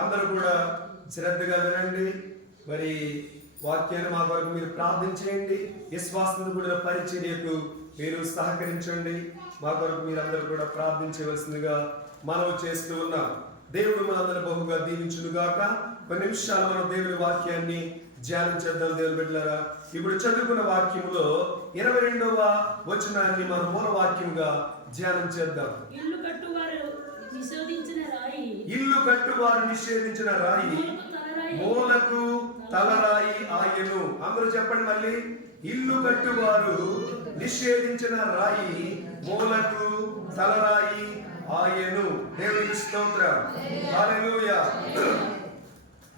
అందరూ కూడా శ్రద్ధగా వినండి. మరి వాక్యాన్ని మా కొరకు మీరు ప్రార్థన చేయండి. విశ్వాసంతో కూడిన పరిచర్యకు మీరు సహకరించండి. మా కొరకు మీరందరూ కూడా ప్రార్థించవలసిందిగా మనవి చేస్తూ ఉన్నాం. దేవుడు మనందరూ బహుగా దీవించునుగాక. కొన్ని నిమిషాలు మనం దేవుని వాక్యాన్ని ధ్యానించేద్దాం. దేవుని బిడ్డలారా, ఇప్పుడు చదువుకున్న వాక్యములో 22వ వచనాన్ని మనం మూల వాక్యముగా ధ్యానం చేద్దాం. ఇల్లు కట్టువారు నిషేధించిన రాయి మూలకు తలరాయి ఆయను. అందరూ చెప్పండి మళ్ళీ. ఇల్లు కట్టువారు నిషేధించిన రాయి మూలకు తలరాయి ఆయను. దేవునికి స్తోత్రం. హల్లెలూయా.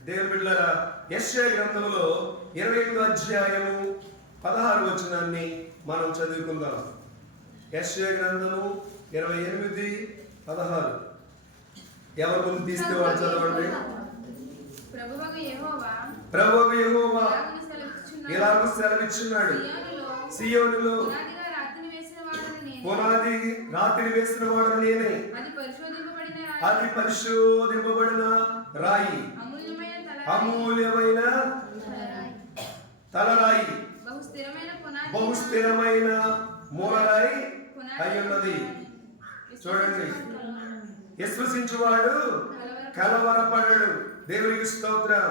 దేవుని బిడ్డలారా, యెషయా గ్రంథంలో 28వ అధ్యాయము 16వ వచనాన్ని మనం చదువుకుందాం. యెషయా గ్రంథము 28:16. ఎవరు ముందు తీస్తే వాడు చదవండి. ప్రభువు యెహోవా ఇలాగ సెలవిచ్చున్నాడు, సియోనులో పునాది రాతిని వేసిన వాడు నేనే, అది పరిశోధింపబడిన రాయి, అమూల్యమైన తలరాయి, బహుస్థిరమైన మూలరాయి అయ్యున్నది. చూడండి, విశ్వసించువాడు కలవరపడడు. దేవునికి స్తోత్రం.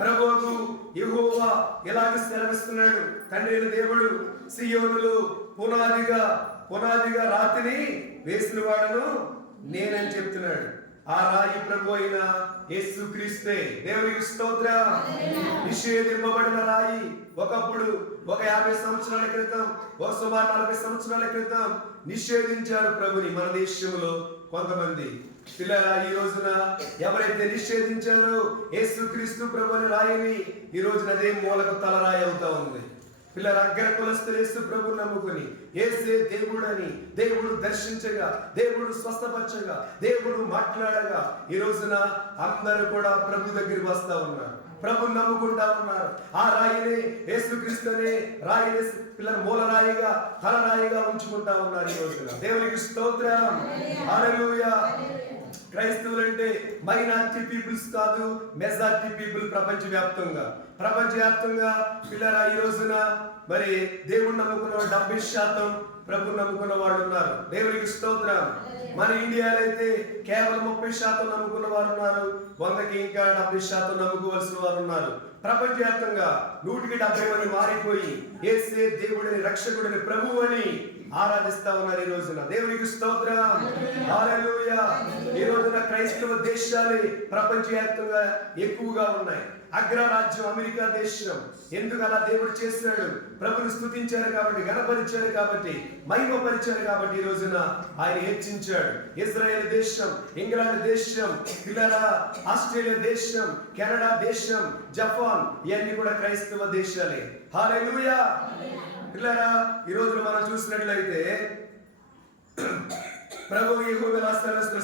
ప్రభువు యెహోవా ఇలాగ సెలవిస్తున్నాడు, తండ్రి అయిన దేవుడు సియోనులో పునాదిగా రాతిని వేసిన వాడను నేనని చెప్తున్నాడు. ఆ రాయి ప్రభు అయిన యేసుక్రీస్తే. దేవునికి స్తోత్రం. నిషేధింపబడిన రాయి. ఒకప్పుడు ఒక 50 సంవత్సరాల క్రితం, ఒక సుమారు 40 సంవత్సరాల క్రితం నిషేధించారు ప్రభుని మన దేశంలో కొంతమంది. పిల్లరా, ఈ రోజున ఎవరైతే నిషేధించారో యేసుక్రీస్తు ప్రభుని రాయిని, ఈ రోజున అదే మూలకు తలరాయి అవుతా ఉంది. పిల్లల అగ్ర కులస్తులు యేసు ప్రభుని నమ్ముకుని యేసే దేవుడని దేవుడు దర్శించగా, దేవుడు స్వస్థపరచగా, దేవుడు మాట్లాడగా, ఈ రోజున అందరూ కూడా ప్రభు దగ్గరికి వస్తా ఉన్నారు, ప్రభుని నమ్ముకుంటా ఉన్నారు. ఆ రాయిని యేసుక్రీస్తునే రాయిని పిల్లల మూలరాయిగా తలరాయిగా ఉంచుకుంటా ఉన్నారు ఈ రోజున. దేవునికి స్తోత్రం. హల్లెలూయా. క్రైస్తవులంటే మైనారిటీ పీపుల్స్ కాదు, మెజారిటీ పీపుల్. ప్రపంచవ్యాప్తంగా పిల్లరా ఈ రోజున మరి దేవుడు నమ్ముకున్న 70% ప్రభు నమ్ముకున్న వాళ్ళు ఉన్నారు. దేవునికి స్తోత్రం. మన ఇండియాలో అయితే కేవలం 30% నమ్ముకున్న వారు ఉన్నారు. 100కి ఇంకా 70% నమ్ముకోవాల్సిన వారు ఉన్నారు. ప్రపంచవ్యాప్తంగా 100కి 70 మంది మారిపోయి యేసే దేవుడిని, రక్షకుడిని, ప్రభువు అని ఆరాధిస్తా ఉన్నారు ఈ రోజున. దేవునికి స్తోత్రం. హల్లెలూయా. ఈ రోజున క్రైస్తవ దేశాలే ప్రపంచవ్యాప్తంగా ఎక్కువగా ఉన్నాయి. అగ్రరాజ్యం అమెరికా దేశం. ఎందుకు అలా దేవుడు చేశాడు? ప్రభుని స్తుతించారు కాబట్టి, గణపరిచారు కాబట్టి, మహిమపరిచారు కాబట్టి ఈ రోజున ఆయన హెచ్చించాడు. ఇజ్రాయెల్ దేశం, ఇంగ్లాండ్ దేశం, పిల్లరా ఆస్ట్రేలియా దేశం, కెనడా దేశం, జపాన్, ఇవన్నీ కూడా క్రైస్తవ దేశాలే. హల్లెలూయా. పిల్లరా, ఈ రోజున మనం చూసినట్లయితే ప్రభువు యెహోవా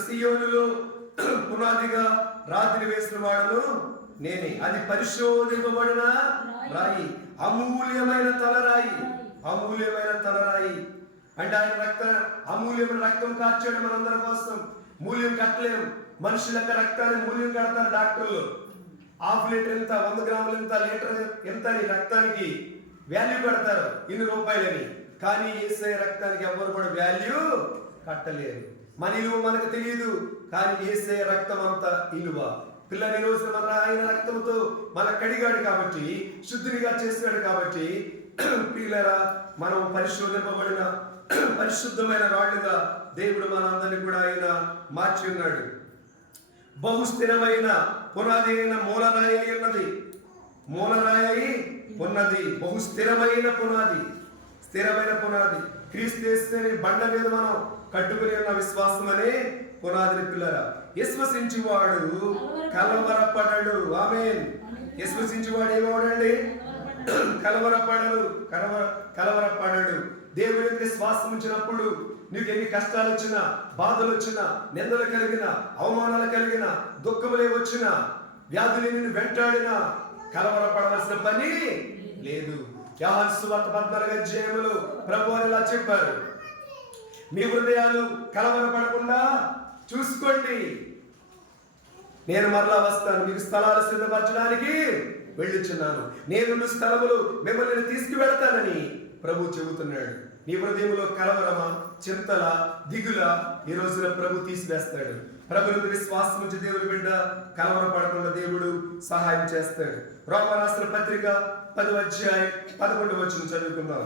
సియోనులో పునాదిగా రాతిని వేసిన వాడును నేనే, అది పరిశోధింపబడిన రాయి, అమూల్యమైన తలరాయి. అమూల్యమైన తలరాయి అంటే ఆయన అమూల్యమైన రక్తం కార్చాడు మనందరి కోసం. మూల్యం కట్టలేము. మనుషుల యొక్క రక్తాన్ని మూల్యం కడతారు డాక్టర్లు. 1/2 లీటర్ ఎంత, 100 గ్రాములు ఎంత, లీటర్ ఎంత అని రక్తానికి వాల్యూ కడతారు, ఇన్ని రూపాయలని. కానీ యేసయ్య రక్తానికి ఎవరు కూడా వాల్యూ కట్టలేరు. మన ఇలువ మనకు తెలియదు, కానీ యేసయ్య రక్తం అంత ఇలువ. పిల్లలు ఈ రోజు మన ఆయన రక్తంతో మన కడిగాడు కాబట్టి, శుద్ధినిగా చేసినాడు కాబట్టి, పిల్లరా మనం పరిశోధింపబడిన పరిశుద్ధమైన రాళ్ళుగా దేవుడు మనందరినీ కూడా ఆయన మార్చి ఉన్నాడు. బహుస్థిరమైన పునాది అయిన మూలరాయి ఉన్నది. మూలరాయి ఉన్నది, బహుస్థిరమైన పునాది, స్థిరమైన పునాది. క్రీస్తు బండ మీద మనం కట్టుకుని ఉన్న విశ్వాసం అనే పునాదిని. పిల్లరా, విశ్వసించువాడు కలవరపడడు. ఆమేన్. విశ్వసించువాడు ఏమవుడండి? కలవరపడడు. దేవుని విశ్వాసం ఉంచినప్పుడు నీకు ఎన్ని కష్టాలు వచ్చినా, బాధలు వచ్చినా, నిందలు కలిగినా, అవమానాలు కలిగినా, దుఃఖములే వచ్చినా, వ్యాధులు నిన్ను వెంటాడినా కలవరపడవలసిన పని లేదు. యోహాను సువార్త 14వ అధ్యాయములో ప్రభువు ఇలా చెప్పారు, మీ హృదయాలు కలవరపడకుండా చూసుకోండి. నేను మరలా వస్తాను, మీకు స్థలాలు సిద్ధపరచడానికి వెళ్ళుచున్నాను, నేను స్థలములు మిమ్మల్ని తీసుకువెళతానని ప్రభు చెబుతున్నాడు. నీ హృదయంలో కలవరమా, చింతల, దిగుల ఈ రోజున ప్రభు తీసివేస్తాడు. ప్రభువుకు విశ్వాసం ఉంచి దేవుని బిడ్డ కలవరపడకుండా దేవుడు సహాయం చేస్తాడు. రోమరాసిన పత్రిక 10వ అధ్యాయం 11వ వచనం చదువుకుందాం.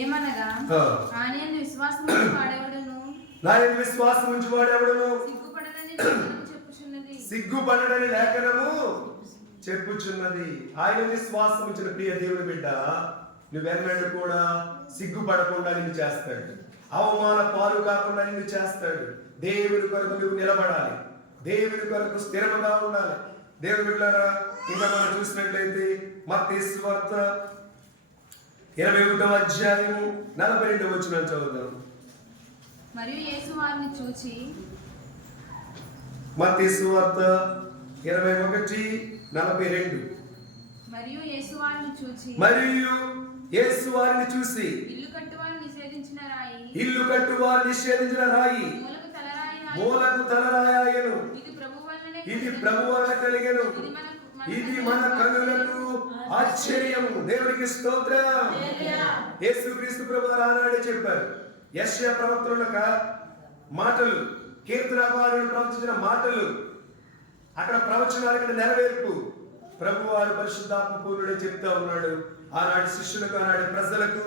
ఏమనగా ఆయన విశ్వాసం ఉంచి వాడెవడును సిగ్గుపడడని లేఖనము చెప్పుచున్నది. ఆయన విశ్వాసం ఉంచిన ప్రియ దేవుని బిడ్డ నువ్వెన్నడూ కూడా సిగ్గుపడకుండా నిన్ను చేస్తాడు, అవమాన పాలు కాకుండా నిన్ను చేస్తాడు. దేవుని కొరకు నువ్వు నిలబడాలి, దేవుని కొరకు స్థిరముగా ఉండాలి. దేవుని బిడ్డలారా, ఇంకా మనం చూసినట్లయితే మత్తయి సువార్త 21వ అధ్యాయము 42వ వచనం చదువుదాం. మరియు యేసు వారిని చూచి, మత్తయి సువార్త 21:42. మరియు యేసు వారిని చూసి ఇల్లు కట్టువారు నిషేధించిన రాయి మూలకు తలరాయను, ఇది ప్రభు వలన కలిగెను, ఇది మన కన్నులకు ఆశ్చర్యము. దేవునికి స్తోత్రం. యేసుక్రీస్తు ప్రభు ఆనాడే చెప్పారు. యెషయా ప్రవక్తల మాటలు, కీర్తనకారుడు ప్రవచించిన మాటలు, అక్కడ ప్రవచనాలు, ఇక్కడ నెరవేర్పు. ప్రభు వారు పరిశుద్ధాత్మ పూర్ణుడే చెప్తా ఉన్నాడు. ఆనాడు శిష్యులకు, ఆనాడు ప్రజలకు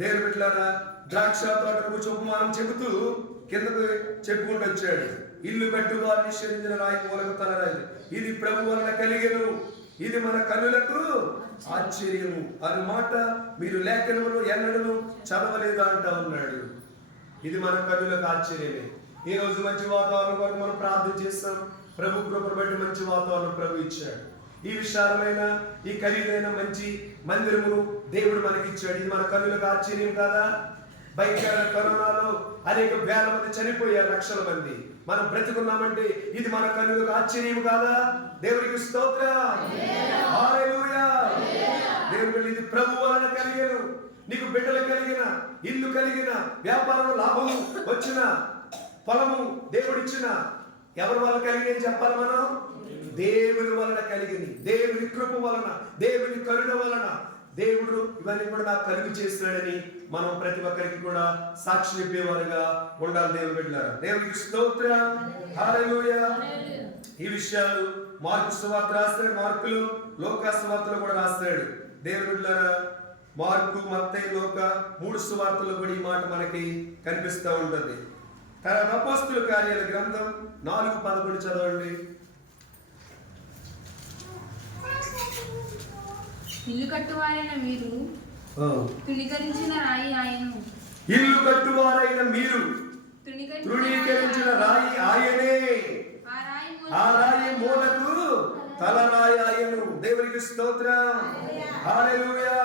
దేవుని బిడ్డలారా ద్రాక్ష తోటకు ఉపమానం చెబుతూ కిందకు చెప్పుకుంటూ వచ్చాడు. ఇల్లు కట్టువారు నిషేధించిన రాయి మూలకు తలరాయి, ఇది ప్రభు వలన కలిగెను, ఇది మన కన్నులకు ఆశ్చర్యము అనే మాట మీరు లేఖనములు ఎన్నడూ చదవలేదు అంటా ఉన్నాడు. ఇది మన కన్నులకు ఆశ్చర్యమే. ఈ రోజు మంచి వాతావరణం కొరకు మనం ప్రార్థన చేస్తాం. ప్రభు కృపను బట్టి మంచి వాతావరణం ప్రభు ఇచ్చాడు. ఈ విశాలమైన, ఈ ఖరీదైన మంచి మందిరమును దేవుడు మనకి ఇచ్చాడు. ఇది మన కన్నులకు ఆశ్చర్యం కాదా? భయంకర కరోనాలో అనేక వేల మంది చనిపోయారు, లక్షల మంది. మనం బ్రతికున్నామంటే ఇది మన కన్నులకు ఆశ్చర్యం కాదా? దేవునికి స్తోత్రం. హల్లెలూయా. దేవుడు ఇది ప్రభు వలన కలిగెను. నీకు బిడ్డలు కలిగిన, ఇల్లు కలిగిన, వ్యాపారంలో లాభము వచ్చిన, పొలము దేవుడిచ్చిన, ఎవరి వల్ల కలిగిన చెప్పాలి మనం? దేవుని వలన కలిగింది. దేవుని కృప వలన, దేవుని కరుణ వలన దేవుడు ఇవన్నీ కూడా నాకు కలుగు చేస్తున్నాడని మనం ప్రతి ఒక్కరికి కూడా సాక్షి చెప్పేవారుగా ఉండాలి. దేవుని బిడ్డలారా, దేవునికి స్తోత్రం. హల్లెలూయా. ఈ విషయాలు మార్కు సువార్త రాస్తాడు, మార్కులు లోకా సువార్తలో కూడా రాస్తాడు. దేవుని బిడ్డలారా, మార్కు, మత్తయి, లోకా 3 సువార్తల్లో కూడా ఈ మాట మనకి కనిపిస్తూ ఉంటుంది. తర్వాత అపోస్తుల కార్యాల గ్రంథం 4:11 చదవండి. ఇల్లు కట్టువారైన మీరు తృణీకరించిన రాయి ఆయను. ఇల్లు కట్టువారైన మీరు తృణీకరించిన రాయి ఆయనే, ఆ రాయి మూలకు తలరాయి ఆయను. దేవునికి స్తోత్రం. హల్లెలూయా.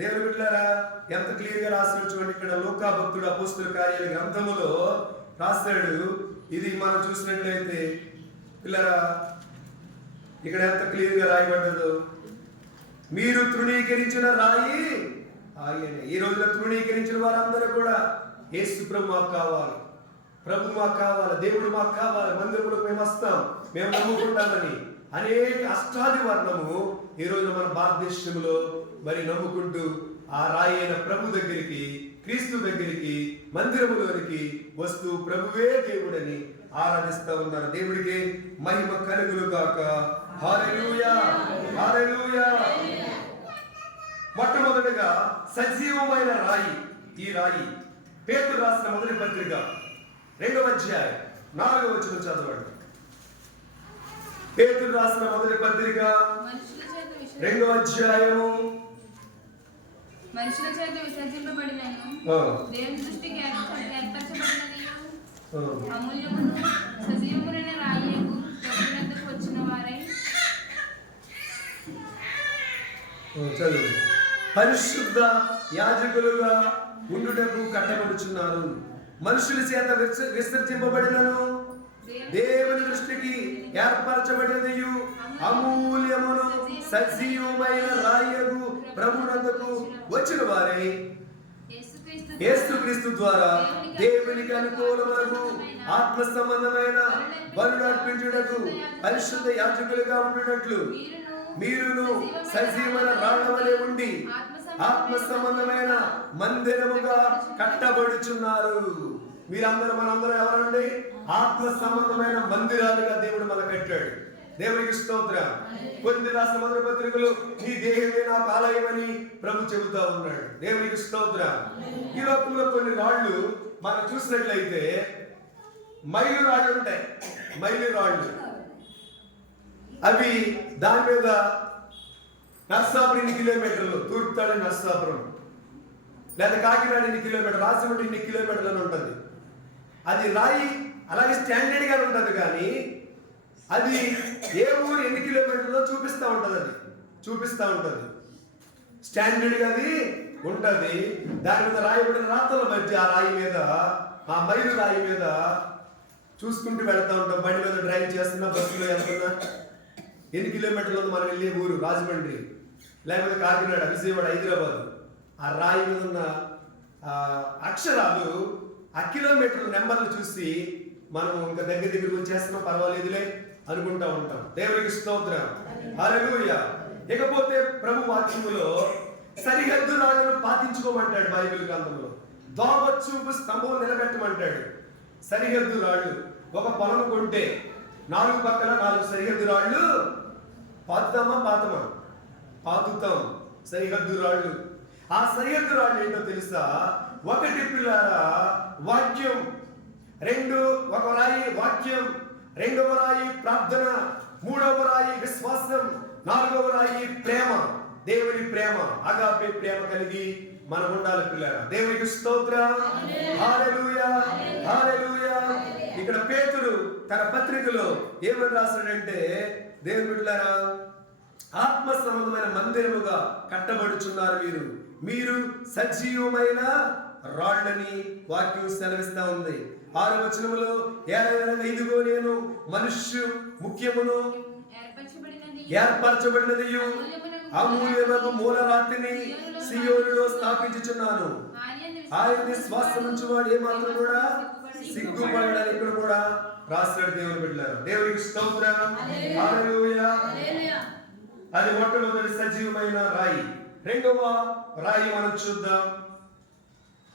దేవుని బిడ్డలారా, ఎంత క్లియర్ గా రాస్తాడు చూడండి. ఇక్కడ లూకా భక్తుడు అపోస్తుల కార్యాల గ్రంథములో రాస్తాడు. ఇది మనం చూసినట్లయితే పిల్లరా, ఇక్కడ ఎంత క్లియర్ గా రాయబడ్డదో. మీరు తృణీకరించిన రాయి ఆయనే. ఈ రోజున తృణీకరించిన వారందరూ కూడా యేసు ప్రభు మాకు కావాలి, ప్రభు మాకు కావాలి, దేవుడు మాకు కావాలి, మందిరంలోకి మేము వస్తాం, మేము నమ్ముకుంటామని అనేక అష్టాది వర్ణము ఈ రోజు మన భారతదేశంలో మరి నమ్ముకుంటూ ఆ రాయి అయిన ప్రభు దగ్గరికి, క్రీస్తు దగ్గరికి, మందిరములోనికి వస్తూ ప్రభువే దేవుడని ఆరాధిస్తా ఉన్నారు. దేవుడికి మహిమ కలుగును గాక. హల్లెలూయా. హల్లెలూయా. మొట్టమొదటిగా సజీవమైన రాయి. ఈ రాయి పేతురు రాసిన మొదటి పత్రిక 2వ అధ్యాయం 4వ వచనం చదవండి. పేతురు రాసిన మొదటి పత్రిక 2వ అధ్యాయము. మనుషుల చేత విసర్జింపబడినను దేవుని దృష్టికి ఏర్పరచబడినదియు అమూల్యమును సజీవములైన రాయియగు ప్రభువునొద్దకు వచ్చిన వారై పరిశుద్ధ యాజకులుగా ఉండుటకు కట్టబడుచున్నారు. మనుషుల చేత విసర్జింపబడినను దేవుని దృష్టికి ఏర్పరచబడినదియు అమూల్యమును సజీవమైన రాయగు ప్రభువునొద్దకు వచ్చిన వారై యేసుక్రీస్తు ద్వారా దేవునికి అనుకూలములకు ఆత్మ సంబంధమైన బలులు అర్పించుటకు పరిశుద్ధ యాజకులుగా ఉండునట్లు మీరును సజీవమైన రాళ్ల వలె ఉండి ఆత్మ సంబంధమైన మందిరముగా కట్టబడుచున్నారు. మీరందరూ మనందరూ ఎవరండి? ఆత్మ సంబంధమైన మందిరాలుగా దేవుడు మన కట్టాడు. దేవునికి స్తోత్రం. కొన్ని రాష్ట్ర మొదటి పత్రికలు నీ దేహమే నాకు ఆలయమని ప్రభు చెబుతా ఉన్నాడు. దేవునికి స్తోత్రం. ఈ లోకంలో కొన్ని రాళ్ళు మనం చూసినట్లయితే మైలు రాళ్ళు ఉంటాయి. మైలు రాళ్ళు అవి దాని మీద నర్సాపురం 2 కిలోమీటర్లు, తూర్పుతాడు నర్సాపురం, లేదా కాకినాడ 2 కిలోమీటర్లు, రాజమండ్రి 2 కిలోమీటర్లు అని ఉంటుంది. అది రాయి అలాగే స్టాండర్డ్ గా ఉంటుంది, కానీ అది ఏ ఊరు ఎన్ని కిలోమీటర్లో చూపిస్తూ ఉంటుంది. అది చూపిస్తూ ఉంటుంది, స్టాండర్డ్ గా అది ఉంటుంది. దాని మీద రాయబడిన రాతలు బట్టి ఆ రాయి మీద, ఆ మైలు రాయి మీద చూసుకుంటూ వెళ్తూ ఉంటాం. బండి మీద డ్రైవ్ చేస్తున్నా, బస్సులో వెళ్తున్నా, ఎన్ని కిలోమీటర్లు మనం వెళ్ళే ఊరు రాజమండ్రి, లేకపోతే కాకినాడ, విజయవాడ, హైదరాబాద్, ఆ రాయి మీద ఉన్న అక్షరాలు ఆ కిలోమీటర్ల నెంబర్లు చూసి మనం ఇంకా దగ్గరికి వచ్చేస్తున్నాం, పర్వాలేదులే అనుకుంటా ఉంటాం. దేవునికి స్తోత్రం. హల్లెలూయా. ఇకపోతే ప్రభు వాక్యములో సరిహద్దు రాళ్లను పాటించుకోమంటాడు. బైబిల్ గ్రంథంలో దోవచూపు స్తంభం నిలబెట్టమంటాడు. సరిహద్దు రాళ్ళు, ఒక పొలం కొంటే 4 పక్కల 4 సరిహద్దు రాళ్ళు పాతుతామా? పాతుతాం. సరిహద్దు రాళ్ళు. ఆ సరిహద్దు రాళ్ళు ఏంటో తెలుసా? 1 పిల్లారా వాక్యం, 2 ఒక రాయి వాక్యం, 2వ రాయి ప్రార్థన, 3వ రాయి విశ్వాసం, 4వ రాయి ప్రేమ. దేవుని ప్రేమ, అగాపే ప్రేమ కలిగి మనం ఉండాలి పిల్లారా. దేవునికి స్తోత్రం. హల్లెలూయా, హల్లెలూయా. ఇక్కడ పేతురు తన పత్రికలో ఏమని రాశాడంటే, దేవుని బిడ్డలారా, ఆత్మ సంబంధమైన మందిరముగా కట్టబడుచున్నారు మీరు సజీవమైన రాళ్ళని వాక్యం సెలవిస్తా ఉంది. 6వ వచనములో ఏలయనగా ఇదిగో నేను మనుష్య ముఖ్యమును ఏర్పరచబడినదియు అమూల్యమైన మూలరాతిని సియోనులో స్థాపించుచున్నాను. ఆయన విశ్వాసం నుంచి వాడు ఏమాత్రం కూడా సిగ్గుపడడానికి ఇక్కడ కూడా రాస్తాడు. దేవుని బిడ్డలారా, దేవునికి స్తోత్రం. హల్లెలూయా. అది మొట్టమొదటి సజీవమైన రాయి. 2వ రాయి మనం చూద్దాం.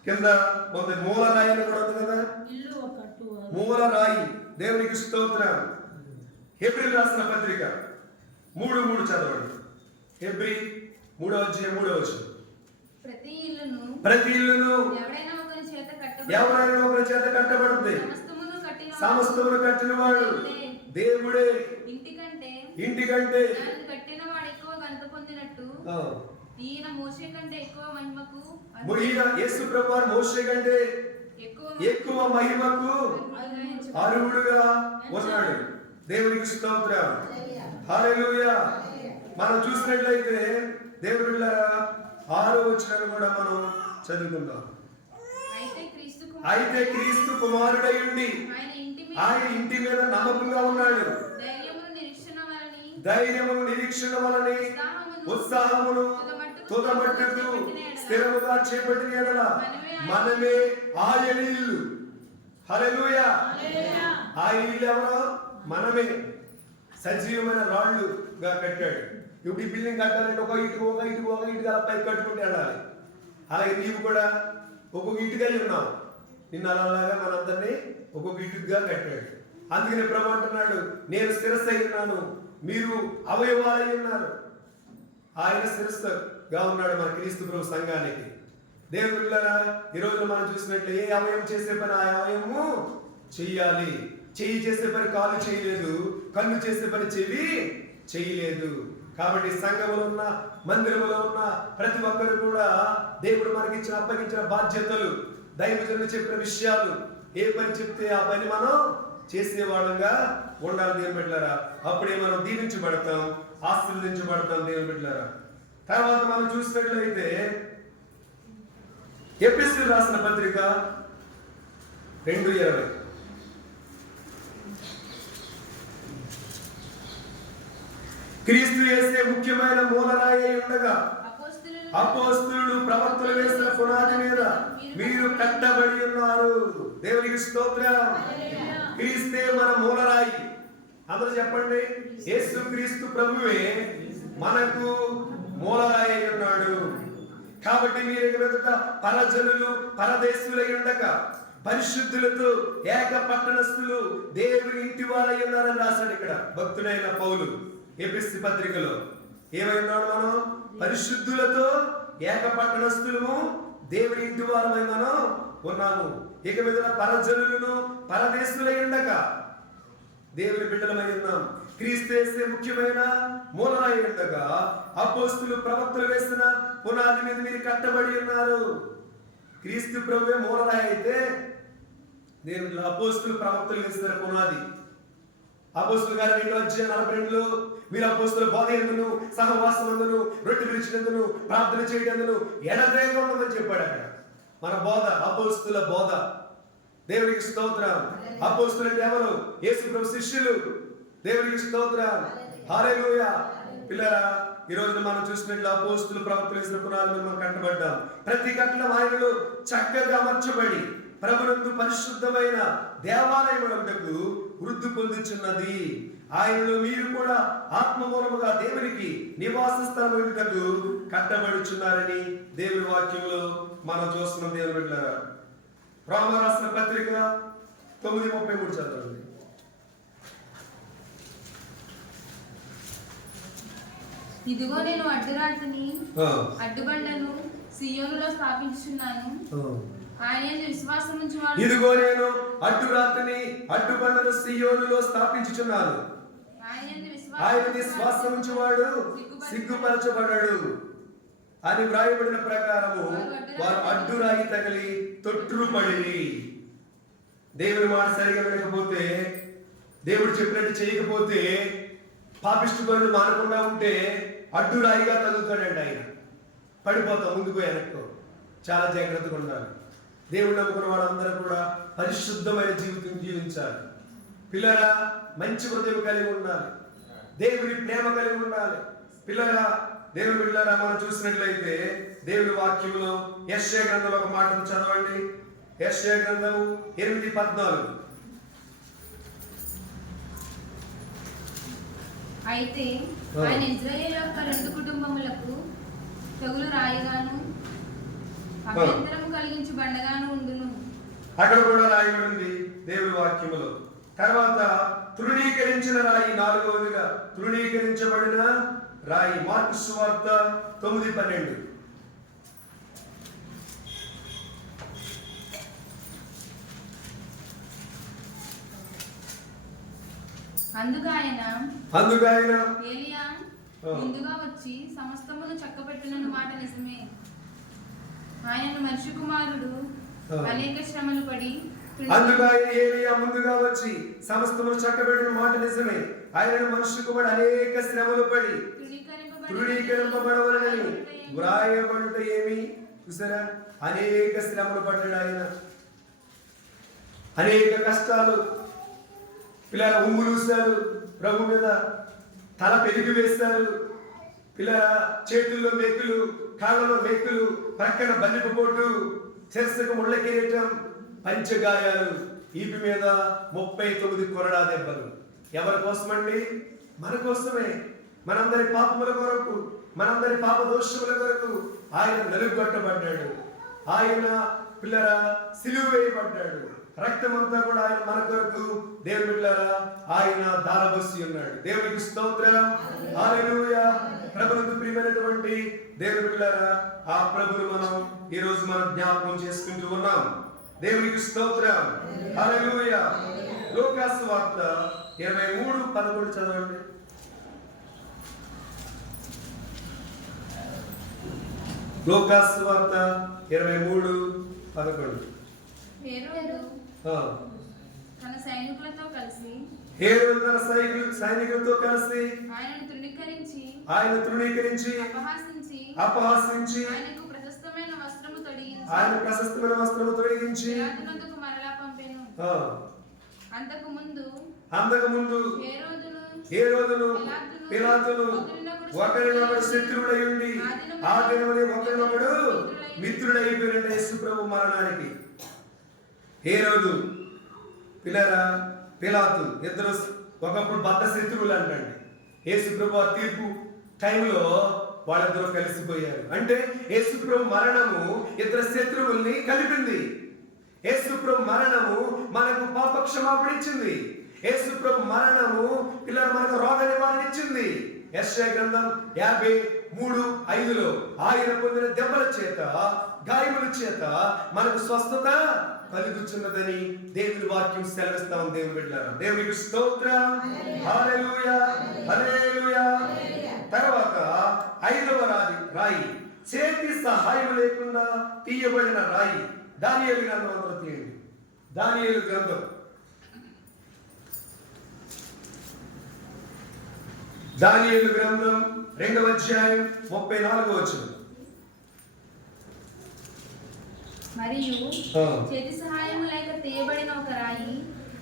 కింద మొదటి మూల రాయి అని కూడా ఉంది కదా, మూల రాయి. దేవునికి స్తోత్రం. హెబ్రీయులకు రాసిన పత్రిక 3:3 చదవండి. హెబ్రీ 3వ అధ్యాయం 3వ వచనం. ప్రతి ఇల్లును ఎవరైనా ఒకరి చేత కట్టబడుతుంది. సమస్తమును కట్టిన వాడు దేవుడే. ఇంటికంటే ఈయన మోషే కంటే ఎక్కువ మహిమకు, యేసు ప్రభువు మోషే కంటే ఎక్కువ మహిమకు అర్హుడుగా ఉన్నాడు. దేవునికి స్తోత్రం. హల్లెలూయా. మనం చూసినట్లయితే దేవుని బిడ్డలారా 6వ వచనాన్ని కూడా మనం చదువుకుందాం. అయితే క్రీస్తు కుమారుడై ఉండి ఆయన ఇంటి మీద నమ్మకంగా ఉన్నాడు. ధైర్యము నిరీక్షణ వలని ఉత్సాహమును తుదమట్టుకు స్థిరముగా చేపట్టిన యెడల మనమే ఆయన ఇల్లు. హల్లెలూయా. ఆయన ఇల్లు ఎవరో? మనమే. సజీవమైన రాళ్ళుగా కట్టాడు. ఇప్పుడు ఈ బిల్డింగ్ కట్టాలంటే ఒక ఇటుక పైకి కట్టుకుంటే వెళ్ళాలి. అలాగే నీవు కూడా ఒక్కొక్క ఇటుకై ఉన్నావు. నిన్ను అలాగా మనందరినీ ఒక్కొక్క ఇటుకగా కట్టాడు. అందుకని ప్రభు అంటున్నాడు, నేను శిరస్సై ఉన్నాను, మీరు అవయవాలై ఉన్నారు. ఆయన శిరస్సుగా ఉన్నాడు మన క్రీస్తు ప్రభు సంఘానికి. దేవుని బిడ్డలారా, ఈ రోజు మనం చూసినట్లు ఏ అవయవం చేసే పని ఆ అవయవము చెయ్యాలి. చెయ్యి చేసే పని కాలు చేయలేదు, కన్ను చేసే పని చెవి చేయలేదు. కాబట్టి సంఘములో ఉన్న, మందిరములో ఉన్న ప్రతి ఒక్కరు కూడా దేవుడు మనకి అప్పగించిన బాధ్యతలు, దైవజనులు చెప్పిన విషయాలు, ఏ పని చెప్తే ఆ పని మనం చేసేవాళ్ళంగా ఉండాలి. దేవుని బిడ్డలారా, అప్పుడే మనం దీవించబడతాం, ఆశీర్వదించబడతాం. దేవుని బిడ్డలారా, తర్వాత మనం చూసినట్లయితే ఎఫెసీయులకు రాసిన పత్రిక 2:20. క్రీస్తు యేసే ముఖ్యమైన మూలరాయి ఉండగా అపోస్తలులు ప్రవక్తలు వేసిన పునాది మీద మీరు కట్టబడి ఉన్నారు. దేవునికి స్తోత్రం. క్రీస్తే మన మూలరాయి. అందరూ చెప్పండి, యేసు క్రీస్తు ప్రభువే మనకు మూలరాయి అయి ఉన్నాడు. కాబట్టి మీరు ఎదుట పరజనులు పరదేశులై ఉండక పరిశుద్ధులతో ఏక పట్టణస్థులు దేవుని ఇంటి వారై ఉన్నారని రాశాడు ఇక్కడ భక్తుడైన పౌలు ఎఫెసీ పత్రికలో. ఏమై ఉన్నాడు? మనం పరిశుద్ధులతో ఏక పట్టణస్థులము దేవుని ఇంటి వారమై మనం ఉన్నాము. ఇక మీద పరజనులను పరదేశులై ఉండక దేవుని బిడ్డలమై ఉన్నాం. క్రీస్తు ముఖ్యమైన మూలరాయి ఉండగా అపోస్తలులు ప్రవక్తలు వేసిన పునాది మీద మీరు కట్టబడి ఉన్నారు. క్రీస్తు ప్రభువే మూలరాయి అయితే దేవుని అపోస్తలులు ప్రవక్తలు వేసిన పునాది. అపోస్తలుల గారి 2:42 మీరు అపోస్తలుల బోధ యందును సహవాసం యందును రొట్టె విరిచినందును ప్రార్థన చేయడందును ఎడతెగక ఉండమని చెప్పాడు అక్కడ. మన బోధ అపోస్తలుల బోధ. దేవునికి స్తోత్రం. అపోస్తలులు అంటే ఎవరు? యేసు ప్రభు శిష్యులు. దేవునికి స్తోత్రం. హల్లెలూయా. పిల్లరా, ఈ రోజు మనం చూసినట్లు అపోస్తలులు ప్రవక్తలు వేసిన పునాది మీద మనం కట్టబడ్డాం. ప్రతి కట్టడం ఆయనలో చక్కగా అమర్చబడి ప్రభునందు పరిశుద్ధమైన దేవాలయమునకు వృద్ధి పొందుచున్నది. ఆయనలో మీరు కూడా ఆత్మమూలముగా దేవునికి నివాస స్థలమునకు కట్టబడుచున్నారని దేవుని వాక్యంలో మనం చూస్తున్నాం. దేవుని బిడ్డలారా, రోమా రాసిన పత్రిక 9:33 చదవండి. ఇదిగో నేను అడ్డురాతిని అడ్డుబండను సియోనులో స్థాపించుచున్నాను. ఆయన విశ్వాసం ఉంచువాడు. ఇదిగో నేను అడ్డురాతిని అడ్డుబండను సియోనులో స్థాపించుచున్నాను. ఆయన విశ్వాసం ఉంచువాడు సిగ్గుపరచబడడు అని వ్రాయబడిన ప్రకారము వారు అడ్డురాయి తగిలి తొట్టుపడి. దేవుని మాట సరిగా వినకపోతే, దేవుడు చెప్పినట్టు చేయకపోతే, పాపిష్టి పనులు మానకుండా ఉంటే అడ్డురాయిగా తగులుతాడండి. ఆయన పడిపోతాం ముందుకు వెనక్కు. చాలా జాగ్రత్తగా ఉండాలి. దేవుడు నమ్ముకున్న వాళ్ళందరూ కూడా పరిశుద్ధమైన జీవితం జీవించాలి. పిల్లరా, మంచి హృదయం కలిగి ఉండాలి. దేవుని ప్రేమ కలిగి ఉండాలి. పిల్లరా, దేవుని బిడ్డలారా, మనం చూసినట్లయితే దేవుని వాక్యంలో యెషయా గ్రంథంలో ఒక మాటను చదవండి. యెషయా గ్రంథం 8:14. అయితే ఆయన ఇశ్రాయేలు యొక్క 2 కుటుంబములకు తెగులు రాయిగాను అభ్యంతరము కలిగించి బండగాను ఉండును. అక్కడ కూడా రాయబడింది దేవుని వాక్యములో. తర్వాత తృణీకరించిన రాయి 4వదిగా తృణీకరించబడిన రాయి. మార్కు సువార్త 9:12. అందుకు ఆయన ఏలియా ముందుగా వచ్చి సమస్తమును చక్కబెట్టునన్న మాట నిజమే. ఆయన మనిషి కుమారుడు అనేక శ్రమలు పడి ఏలియా ముందుగా వచ్చి సమస్తమును చక్కబెట్టిన మాట నిజమే. ఆయన మనిషి కుమారుడు అనేక శ్రమలు పడి తృణీకరింపబడవలనని వ్రాయబడుట ఏమి? చూసారా, అనేక శ్రమలు పడ్డాడు ఆయన. అనేక కష్టాలు. పిల్లల ఉమ్ములూసారు ప్రభు మీద, తల పెరిగి వేస్తారు. పిల్లల చేతుల్లో మేకులు, కాళ్ళలో మేకులు, ప్రక్కన బల్లిపోటు, శిరస్సుకు ముళ్ళ కిరీటం, పంచగాయాలు, ఈపి మీద 39 కొరడా దెబ్బలు. ఎవరి కోసమండి? మన కోసమే. మనందరి పాపముల కొరకు, మనందరి పాప దోషముల కొరకు ఆయన నలుగొట్టబడ్డాడు. ఆయన పిల్లల సిలువ వేయబడ్డాడు. రక్తమంతా కూడా ఆయన మన కొరకు దేవుని బిడ్డలారా ఆయన ధారబోసి ఉన్నాడు. దేవునికి స్తోత్రం. హల్లెలూయా. ప్రభువుకు ప్రియమైనటువంటి దేవుని బిడ్డలారా, ఆ ప్రభువును మనం ఈ రోజు మనం జ్ఞాపకం చేసుకుంటూ ఉన్నాం. దేవునికి స్తోత్రం. హల్లెలూయా. లూకా సువార్త 23:11 చదవండి. లూకా సువార్త 23:11. హేరోదు తన సైనికులతో కలిసి ఆయన తృణీకరించి అపహాసించి ఆయన ప్రశస్తమైన వస్త్రము తొడిగించి మరలా పంపెను. అంతకు ముందు హేరోదును పిలాతును ఒకరినొకడు శత్రువులై ఉండి ఆ దినమునే ఒకరినొకడు మిత్రుడైపోయిన యేసు ప్రభు మరణానికి. హేరోదు పిలాతు ఇద్దరు ఒకప్పుడు బద్ద శత్రువులు అంటండి. యేసు ప్రభు తీర్పు టైంలో వాళ్ళిద్దరూ కలిసిపోయారు. అంటే యేసు ప్రభు మరణము ఇద్దరు శత్రువుల్ని కలిపింది. యేసు ప్రభు మరణము మనకు పాప క్షమాపణ ఇచ్చింది. యేసు ప్రభు మరణము మనకు రోగ నివారణ ఇచ్చింది. యెషయా గ్రంథం 53:5లో ఆయన పొందిన దెబ్బల చేత గాయముల చేత మనకు స్వస్థత కలుగుచున్నదని దేవుని వాక్యం సెలవిస్తా ఉంది. దేవుని బిడ్డలారా, దేవునికి స్తోత్రం. హల్లెలూయా, హల్లెలూయా. తర్వాత 5వ రాయి చేతి సహాయం లేకుండా తీయబడిన రాయి. దానియేలు గ్రంథం అందరూ తీయండి. దానియేలు గ్రంథం 2వ అధ్యాయం 34వ వచనం. మరియు చేతి సహాయము లేక తీయబడిన ఒక రాయి,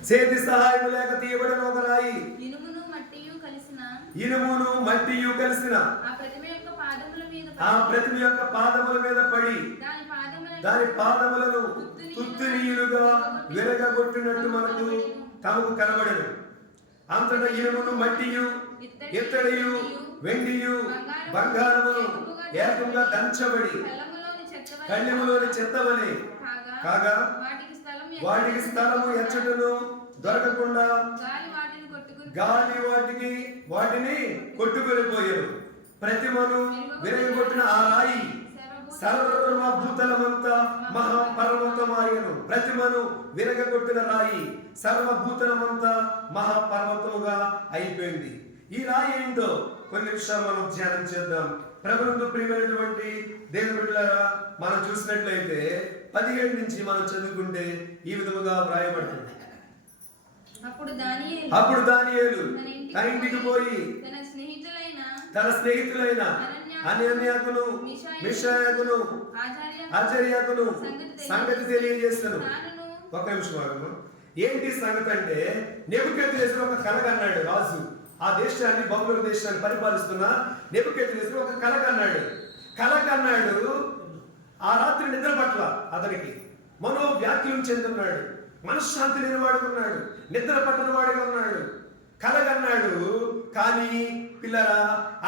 చేతి సహాయము లేక తీయబడిన ఒక రాయి, ఇనుమును మట్టియు కలిసిన ఆ ప్రతిమ యొక్క పాదముల మీద పడి దాని పాదములను తుత్తునీయులుగా విరగగొట్టినట్టు మనకు తమకు కనబడెను. అంతటా ఇనుమును మట్టియు ఇత్తడియు వెండియు బంగారమును ఏకంగా దంచబడి కళ్ళెములోని చెత్తవలె కాగా వాటికి స్థలము ఎచ్చటను దొరకకుండా గాలి వాటిని కొట్టుకొనిపోయారు. ప్రతిమను విరగొట్టిన ఆ రాయి సర్వభూతలమంతా మహాపర్వతమాయను. ప్రతిమను విరగొట్టిన రాయి సర్వభూతలమంతా మహాపర్వతముగా అయిపోయింది. ఈ రాయి ఏంటో కొన్ని నిమిషాలు మనం ధ్యానం చేద్దాం. ప్రభునందు ప్రియమైనటువంటి దేవుని బిడ్డలారా, మనం చూసినట్లయితే 17 నుంచి మనం చదువుకుంటే ఈ విధముగా వ్రాయబడుతుంది. అప్పుడు దానియేలు తన ఇంటికి పోయి తన స్నేహితులైన అనన్యాకును మిషాయాకును అజర్యాకును సంగతి తెలియజేస్తాను. ఒక నిమిషం ఆగమ్మా. ఏంటి సంగతి అంటే, నెబుకద్నెజరు ఒక కల కన్నాడు. రాజు ఆ దేశాన్ని, బబులోను దేశాన్ని పరిపాలిస్తున్న నెబుకద్నెజరు ఒక కల కన్నాడు. ఆ రాత్రి నిద్ర పట్ల అతనికి మనోవ్యాకులం చెందున్నాడు. మనశ్శాంతి లేని వాడుగా ఉన్నాడు. నిద్ర పట్టని వాడిగా ఉన్నాడు. కల కన్నాడు, కానీ పిల్లరా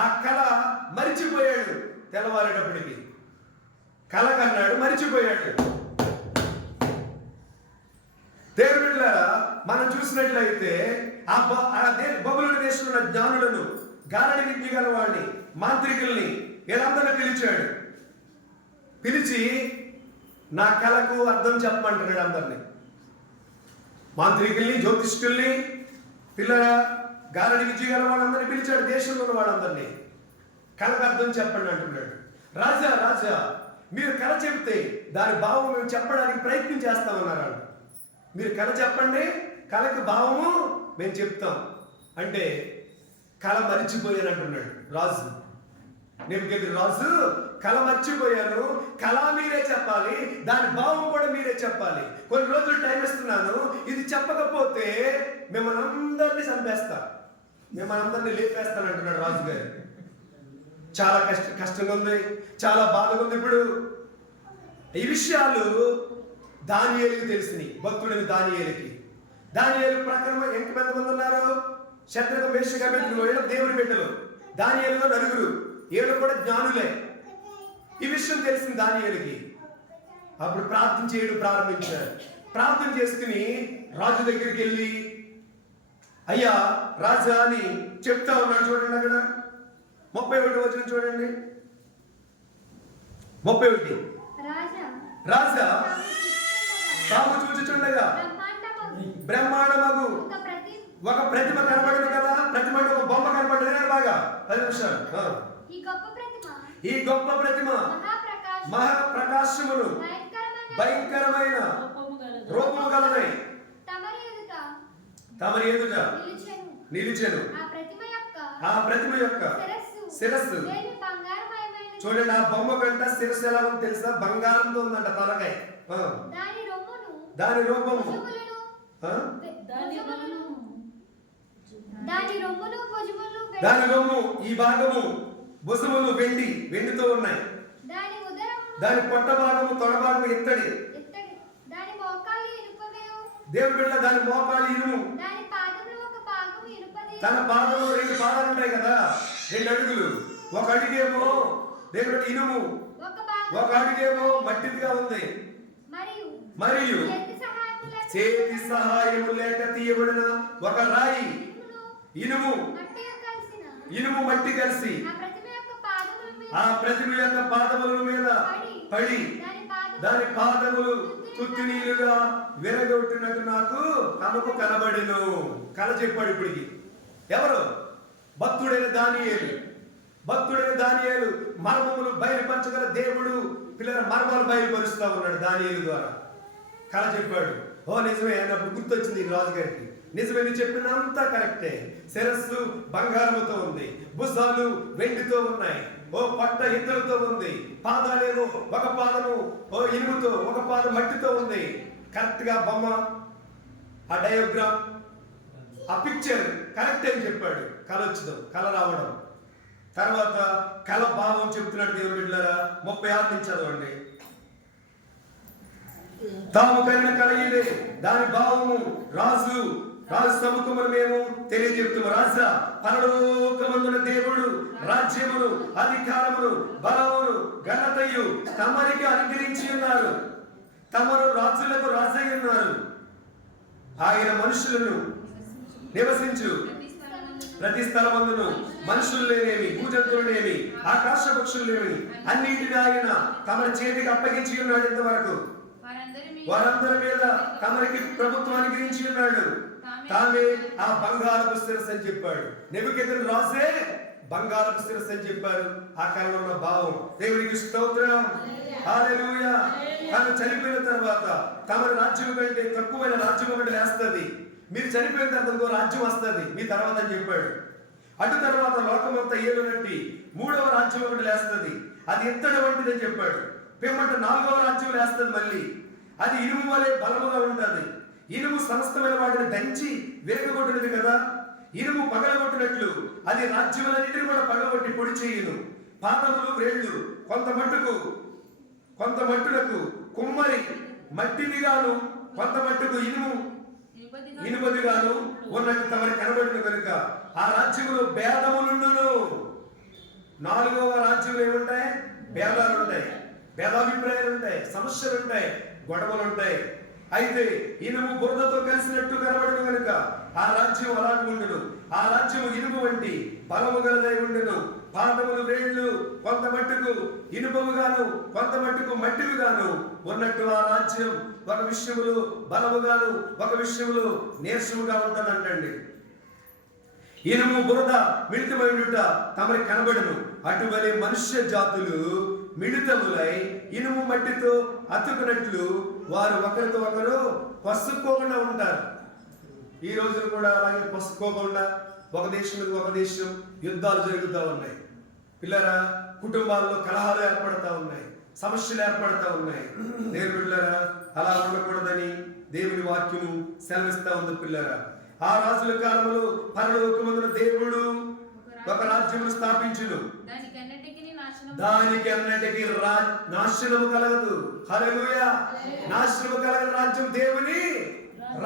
ఆ కళ మరిచిపోయాడు. తెల్లవారేటప్పటికి కల కన్నాడు, మరిచిపోయాడు. దేవుని బిడ్డలారా, మనం చూసినట్లయితే బబులోను దేశంలో ఉన్న జ్ఞానులను, గారడి విద్య గల వాడిని, మాంత్రికుల్ని వీళ్ళందరినీ పిలిచాడు. పిలిచి నా కళకు అర్థం చెప్పమంటున్నాడు అందరినీ. మాంత్రికుల్ని, జ్యోతిష్కుల్ని, పిల్లరా గారడి విద్య గల వాళ్ళందరినీ పిలిచాడు. దేశంలో ఉన్న వాళ్ళందరినీ కళకు అర్థం చెప్పండి అంటున్నాడు. రాజా మీరు కళ చెబితే దాని భావం మేము చెప్పడానికి ప్రయత్నం చేస్తామన్నారు. మీరు కళ చెప్పండి, కళకి భావము మేము చెప్తాం అంటే కళ మరిచిపోయాను అంటున్నాడు రాజు. నెబుకద్నెజరు రాజు, కళ మర్చిపోయాను, కళ మీరే చెప్పాలి, దాని భావం కూడా మీరే చెప్పాలి. కొన్ని రోజులు టైం ఇస్తున్నాను, ఇది చెప్పకపోతే మిమ్మల్ని అందరినీ చంపేస్తా, మిమ్మల్ని అందరినీ లేపేస్తాను అంటున్నాడు రాజుగారు. చాలా కష్టంగా ఉంది, చాలా బాధగా ఉంది. ఇప్పుడు ఈ విషయాలు దానియేలుకి తెలిసినాయి. భక్తుడైన దానియేలు ప్రకారం ఎంతమంది ఉన్నారు? శత్రుఘ్న, మేషక్, అబేద్నెగో దేవుని బిడ్డలు. దానియేలులో 9, 7 కూడా జ్ఞానులే. ఈ విషయం తెలిసింది దానియేలుకి. అప్పుడు ప్రార్థన చేయడం ప్రారంభించారు. ప్రార్థన చేసుకుని రాజు దగ్గరికి వెళ్ళి, అయ్యా రాజా అని చెప్తా ఉన్నాడు. చూడండి అక్కడ 31వ వచనం చూడండి. 31. రాజా తాము చూచుచుండగా బ్రహ్మాండమగు ఒక ప్రతిమ కనబడింది కదా. ప్రతిమ అంటే ఒక బొమ్మ కనబడింది. బాగా 10 నిమిషాలు. ఈ గొప్ప ప్రతిమ మహాప్రకాశమును భయంకరమైన రూపము గలదై తమరి ఎదుట నిలిచెను. ఆ ప్రతిమ యొక్క శిరస్సు చూడండి. ఆ బొమ్మ కంట శిరస్సు ఎలా ఉంది తెలుసా? బంగారంతో ఉందంట తలకాయ. దాని రూపము దాని రొమ్మును భుజములు దాని రొమ్ము ఈ భాగము భుజములు వెండితో ఉన్నాయి. దాని ఉదరము దాని పొట్ట భాగము తొడ భాగము ఇత్తడి. దాని మోకాలు ఇనుపవేవు. దేవుని బిడ్డ దాని మోకాలు ఇనుము. దాని పాదములు ఒక భాగము ఇనుపది. తన పాదములు 2 పాదాలు ఉంటాయి కదా, 2 అడుగులు. ఒక అడుగేమో దేవుని బిడ్డ ఇనుము, ఒక అడుగేమో మట్టిదిగా ఉంది. మరియు చేతి సహాయము లేక తీయబడిన ఒక రాయి ఇనుము మట్టి కలిసి ఆ ప్రతిమ యొక్క పాదముల మీద పడి దాని పాదములు తుత్తి నీళ్లుగా విరగొట్టినట్టు నాకు తమకు కనబడెను. కల చెప్పాడు ఇప్పటికి. ఎవరు? భక్తుడైన దానియేలు మర్మములు బయలుపరచగల దేవుడు పిల్లల మర్మాలు బయలుపరుస్తా ఉన్నాడు దానియేలు ద్వారా. కల చెప్పాడు. ఓ నిజమే అన్నప్పుడు గుర్తొచ్చింది ఈ రాజుగారికి. నిజమే, నువ్వు చెప్పినంతా కరెక్టే. శిరస్సు బంగారముతో ఉంది, భుజాలు వెండితో ఉన్నాయి, ఓ పట్ట ఇత్తడితో ఉంది, పాదాలేమో ఒక పాదము ఓ ఇనుముతో, ఒక పాదం మట్టితో ఉంది. కరెక్ట్ గా బొమ్మ, ఆ డయోగ్రామ్, ఆ పిక్చర్ కరెక్ట్ అని చెప్పాడు. కల రావడం తర్వాత కల భావం చెప్తున్నాడు దేవుని బిడ్డలారా. 36 నుంచి చదవండి. తాము కన్న కల ఇదే, దాని భావము రాజు సముఖమును మేము తెలియజెప్తున్నాము. రాజా, పరలోకమందున దేవుడు రాజ్యమును అధికారమును బలమును ఘనతయు తమరికి అనుగ్రహించి ఉన్నారు. తమరు రాజులకు రాజై ఉన్నారు. ఆయన మనుషులను నివసించు ప్రతి స్థలమందును మనుషులు లేనేమి, భూజంతువులేమి, ఆకాశ పక్షులేమి అన్నింటినీ ఆయన తమ చేతికి అప్పగించి ఉన్నాడు. ఇంతవరకు వారందరి మీద తమరికి ప్రభుత్వాన్ని గురించి ఉన్నాడు. తామే ఆ బంగారపు శిరస్సు అని చెప్పాడు. నెబుకద్నెజరు రాజే బంగారపు శిరస్సు అని చెప్పారు. ఆ కళలో ఉన్న భావం దేవునికి స్తోత్రం, హల్లెలూయా. తాను చనిపోయిన తర్వాత తమ రాజ్యం కంటే తక్కువైన రాజ్యం ఒకటి లేస్తుంది. మీరు చనిపోయిన తర్వాత ఇంకో రాజ్యం వస్తుంది మీ తర్వాత అని చెప్పాడు. అటు తర్వాత లోకమంతా ఏలునట్టి 3వ రాజ్యం ఒకటి లేస్తుంది. అది ఇత్తడి వంటిది అని చెప్పాడు. పిమ్మట 4వ రాజ్యం లేస్తుంది. మళ్ళీ అది ఇనుము వలె బలముగా ఉంటుంది. ఇనుము సమస్తమైన వాటిని దంచి విరగొట్టినది కదా. ఇనుము పగలగొట్టినట్లు అది రాజ్యములన్నిటిని కూడా పగలగొట్టి పొడి చేయును. పాదములు వేళ్ళు కొంత మట్టులకు కుమ్మరి మట్టినిగాను, కొంత మట్టుకు ఇనుపదిగాను ఉన్నట్టు తమని కనబడిన కనుక ఆ రాజ్యములో భేదములుండును. 4వ రాజ్యంలో ఏముంటాయి? భేదాలు ఉంటాయి, భేదాభిప్రాయాలు ఉంటాయి, సమస్యలు ఉంటాయి, గొడవలు ఉంటాయి. అయితే ఇనుము బురదతో కలిసినట్టు కనబడిన కనుక ఆ రాజ్యం అలాగే ఉండును. ఆ రాజ్యము ఇనుము వంటి బలము గలదై ఉండును. పాదములు వేళ్ళు కొంత మట్టుకు ఇనుపముగాను, కొంత మట్టుకు మట్టివిగాను ఉన్నట్టు ఆ రాజ్యం ఒక విషయములు బలముగాను, ఒక విషయములు నీరసముగా ఉంటుందంటండి. ఇనుము బురద మిళితమైనట తమకి కనబడును. అటువలే మనుష్య జాతులు మిళితములై ఇనుము మట్టితో అతుకున్నట్లు వారు ఒకరితో ఒకరు పసుక్కోకుండా ఉంటారు. ఈ రోజులు కూడా అలాగే పసుక్కోకుండా ఒక దేశం మీద ఒక దేశం యుద్ధాలు జరుగుతూ ఉన్నాయి. పిల్లరా, కుటుంబాల్లో కలహాలు ఏర్పడతా ఉన్నాయి, సమస్యలు ఏర్పడతా ఉన్నాయి. దేవుని పిల్లరా, అలా ఉండకూడదని దేవుని వాక్యము సెలవిస్తా ఉంది. పిల్లరా, ఆ రాజుల కాలంలో పరలోకమందున దేవుడు ఒక రాజ్యమును స్థాపించును. దానికి అన్నిటికీ నాశనము కలగదు. హల్లెలూయా. నాశనము కలగని రాజ్యం దేవుని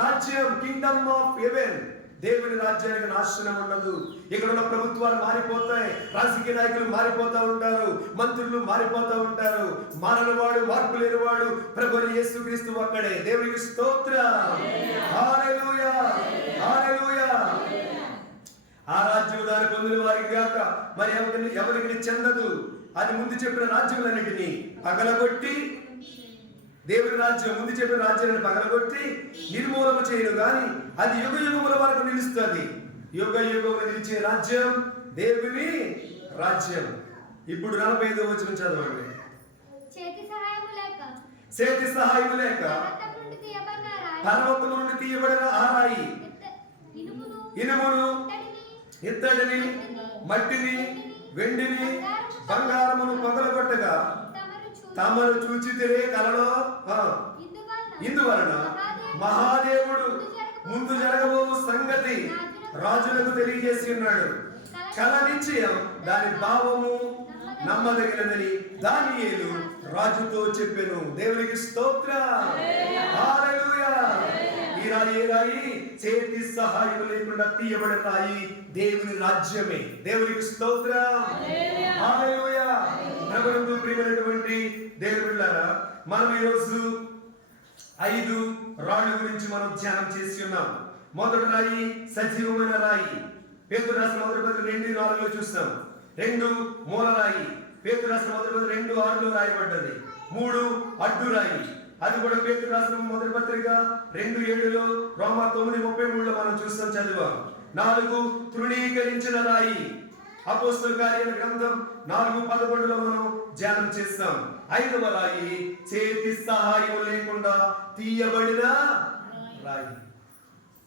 రాజ్యం, కింగ్డమ్ ఆఫ్ హెవెన్. దేవుని రాజ్యానికి నాశనం ఉండదు. ఇక్కడ ఉన్న ప్రభుత్వాలు మారిపోతాయి, రాజకీయ నాయకులు మారిపోతా ఉంటారు, మంత్రులు మారిపోతా ఉంటారు. మారనివాడు, మార్పు లేనివాడు ప్రభువు యేసుక్రీస్తు ఒక్కడే. దేవునికి స్తోత్రం, హల్లెలూయా, హల్లెలూయా. ఆ రాజ్యం దాని పొందిన వారికి గాక మరి ఎవరికి చెందదు. అది ముందు చెప్పిన రాజ్యములన్నిటినీ పగలగొట్టి, దేవుని రాజ్యం ముందు చెప్పిన రాజ్యాలను పగలగొట్టి నిర్మూలన చేయను గాని అది యుగ యుగముల వరకు నిలుస్తుంది. యుగ యుగములు నిలిచే రాజ్యం దేవుని రాజ్యం. ఇప్పుడు 45వ వచనం చదవండి. చేతి సహాయము లేక పర్వతము నుండి తీయబడిన ఆ రాయి ఇనుమును, ఇత్తడిని, మట్టిని, వెండిని, బంగారమును పగలగొట్టగా తమను చూచితిరే కలలో. ఇందువలన మహాదేవుడు ముందు జరగబోవు సంగతి రాజులకు తెలియజేసి ఉన్నాడు. కల నిశ్చయం దాని భావము నమ్మదగినదని దానియేలు రాజుతో చెప్పెను. దేవునికి స్తోత్రం. హల్లెలూయా. ఈ రాయి ఏ రాయి? చేతి సహాయం లేకుండా తీయబడిన రాయి దేవుని రాజ్యమే. దేవునికి స్తోత్రం. హల్లెలూయా. ప్రభువుకు ప్రియమైనటువంటి దేవుని బిడ్డలారా, మనం ఈరోజు 5 రాళ్ళ గురించి మనం ధ్యానం చేసి ఉన్నాం. మొదటి రాయి సజీవమైన రాయి. పేతురు రాసిన మొదటి పత్రిక 2:4 చూస్తాం. 2 మూల రాయి. పేతురు రాసిన మొదటి పత్రిక 2:6 రాయబడ్డది. 3 అడ్డు రాయి. అది కూడా పేతురు రాసిన మొదటి పత్రిక 2:7, రోమా 9:33 మనం చూస్తాం, చదివాం. 4 తృణీకరించిన రాయి. అపోస్తలుల కార్యాల గ్రంథం 4:11 మనం ధ్యానం చేస్తాం. 5వ రాయి చేతి సహాయం లేకుండా తీయబడిన రాయి.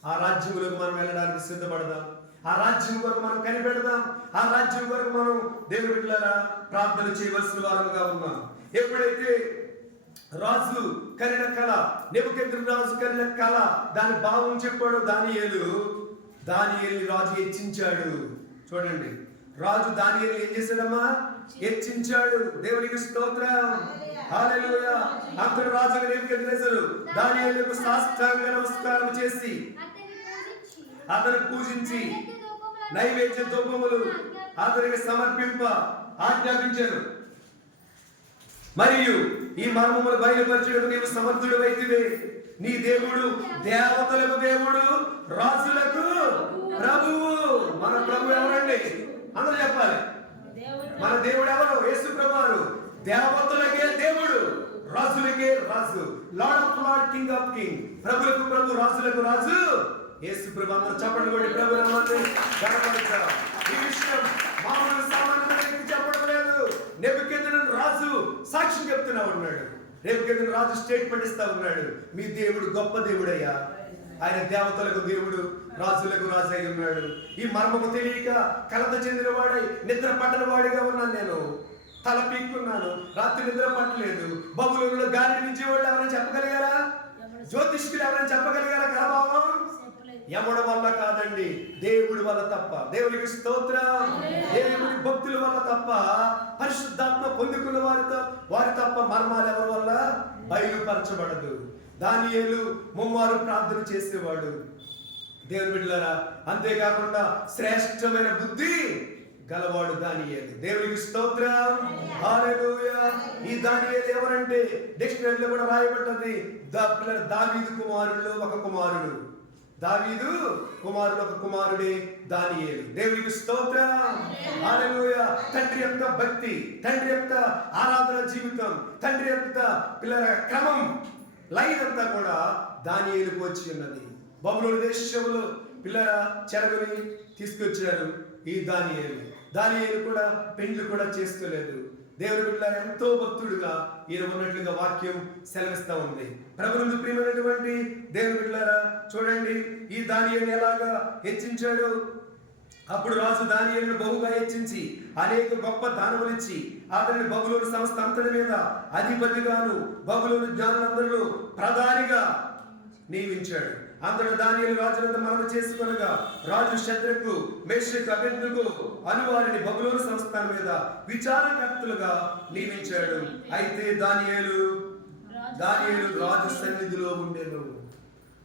ఆ రాజ్యంలోకి మనం వెళ్ళడానికి సిద్ధపడదాం. ఆ రాజ్యం కొరకు మనం కనిపెడదాం. ఆ రాజ్యం కొరకు మనం దేవుని బిడ్డలారా ప్రార్థన చేయవలసిన వారుగా ఉన్నాం. ఎప్పుడైతే రాజు కనిన కళ, నెబుకద్నెజరు కనిన కళ దాని భావం చెప్పాడు దానియేలు. దానియేలుని రాజు హెచ్చించాడు. చూడండి, రాజు దానియేలుని ఏం చేశాడమ్మా? హెచ్చించాడు. దేవునికి స్తోత్రం. హల్లెలూయా. అంతటి రాజు నెబుకద్నెజరు దానియేలుకు సాష్టాంగ నమస్కారం చేసి అతను పూజించి నైవేద్య ధూపములు అతనికి సమర్పింప ఆజ్ఞాపించారు. మరియు ఈ మర్మములు బయలుపరచడం నీవు సమర్థుడు అయితివే. నీ దేవుడు దేవతలకు దేవుడు, రాజులకు ప్రభువు. మన ప్రభు ఎవరండి? అందరూ చెప్పాలి. మన దేవుడు ఎవరు? యేసు ప్రభువారు. దేవతలకే దేవుడు, రాజులకే రాజు. Lord of lord, king of king. ప్రభులకు ప్రభు, రాజులకు రాజు యేసు ప్రభు. అందరూ చప్పట్లు కొట్టి ప్రభు నామాన్ని గణపరచాలి. ఈ విషయం మామూలు సామాన్య వ్యక్తి చెప్పడం లేదు. నెబుకద్నెజరు రాజు సాక్ష్యం చెప్తున్నా ఉన్నాడు. నెబుకద్నెజరు రాజు స్టేట్మెంట్ ఇస్తా ఉన్నాడు. మీ దేవుడు గొప్ప దేవుడయ్యా. ఆయన దేవతలకు దేవుడు, రాజులకు రాజు అయి ఉన్నాడు. ఈ మర్మము తెలియక కలత చెందిన వాడై నిద్ర పట్టని వాడిగా ఉన్నాను. నేను తల పీక్కున్నాను. రాత్రి నిద్ర పట్టలేదు. బబులోనులో గాలి నుంచి వాళ్ళు ఎవరైనా చెప్పగలిగారా? జ్యోతిష్కులు ఎవరైనా చెప్పగలిగారా కలభావం? ఎవడి వల్ల కాదండి, దేవుడి వల్ల తప్ప. దేవునికి స్తోత్రం. దేవుని భక్తుల వల్ల తప్ప, పరిశుద్ధాత్మ పొందుకున్న వారి తప్ప మర్మాలు ఎవరి వల్ల బయలుపరచబడదు. దానియేలు ముమ్మారు ప్రార్థన చేసేవాడు. దేవుని బిడ్డలారా, అంతేకాకుండా శ్రేష్టమైన బుద్ధి గలవాడు దానియేలు. దేవునికి స్తోత్రం. హల్లెలూయా. ఈ దానియేలు ఎవరంటే డిక్షనరీలో కూడా రాయబడ్డది దావీదు కుమారుల్లో ఒక కుమారుడు. దావీదు కుమారుడు ఒక కుమారుడే దానియేలు. దేవునికి స్తోత్రం. హల్లెలూయా. తండ్రి యొక్క భక్తి, తండ్రి యొక్క ఆరాధన జీవితం, తండ్రి యొక్క పిల్లల క్రమం, లైన్ అంతా కూడా దానియేలుకు వచ్చి ఉన్నది. బబులోను దేశంలో పిల్లల చెరగుని తీసుకొచ్చారు ఈ దానియేలు కూడా పెండ్లు కూడా చేసుకోలేదు. దేవుని బిడ్డలారా, ఎంతో భక్తుడుగా ఈయన ఉన్నట్లుగా వాక్యం సెలవిస్తా ఉంది. ప్రభువుకు ప్రియమైనటువంటి దేవుని బిడ్డలారా, చూడండి ఈ దానియేలుని ఎలాగా హెచ్చించాడు. అప్పుడు రాజు దానియేలును బహుగా హెచ్చించి అనేక గొప్ప దానములిచ్చి అతని బబులోను సంస్థ అంతటి మీద అధిపతిగాను బబులోను జ్ఞానులందరిలో ప్రధానిగా నియమించాడు. అంతటి దానియేలు రాజునందు మనవి చేసుకొనగా రాజు శద్రకు, మేషకు, అబేద్నెగో అనువారిని బబులోను సంస్థానం మీద విచారకర్తలుగా నియమించాడు. అయితే దానియేలు రాజు సన్నిధిలో ఉండేను.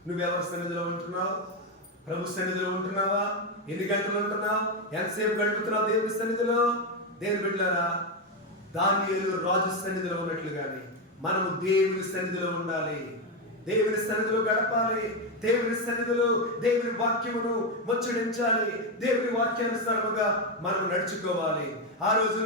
నువ్వెవరి సన్నిధిలో ఉంటున్నావు? ప్రభు సన్నిధిలో ఉంటున్నావా? ఎన్ని గంటలు ఉంటున్నావు? ఎంతసేపు గడుపుతున్నావు దేవుని సన్నిధిలో? దేవుని బిడ్డలారా, దానియేలు రాజు సన్నిధిలో ఉన్నట్లుగానే మనము దేవుని సన్నిధిలో ఉండాలి. దేవుని సన్నిధిలో గడపాలి. దేవుని సన్నిధిలో దేవుని వాక్యమును ముచ్చడించాలి. దేవుని వాక్యానుసారముగా మనం నడుచుకోవాలి. ఆ రోజు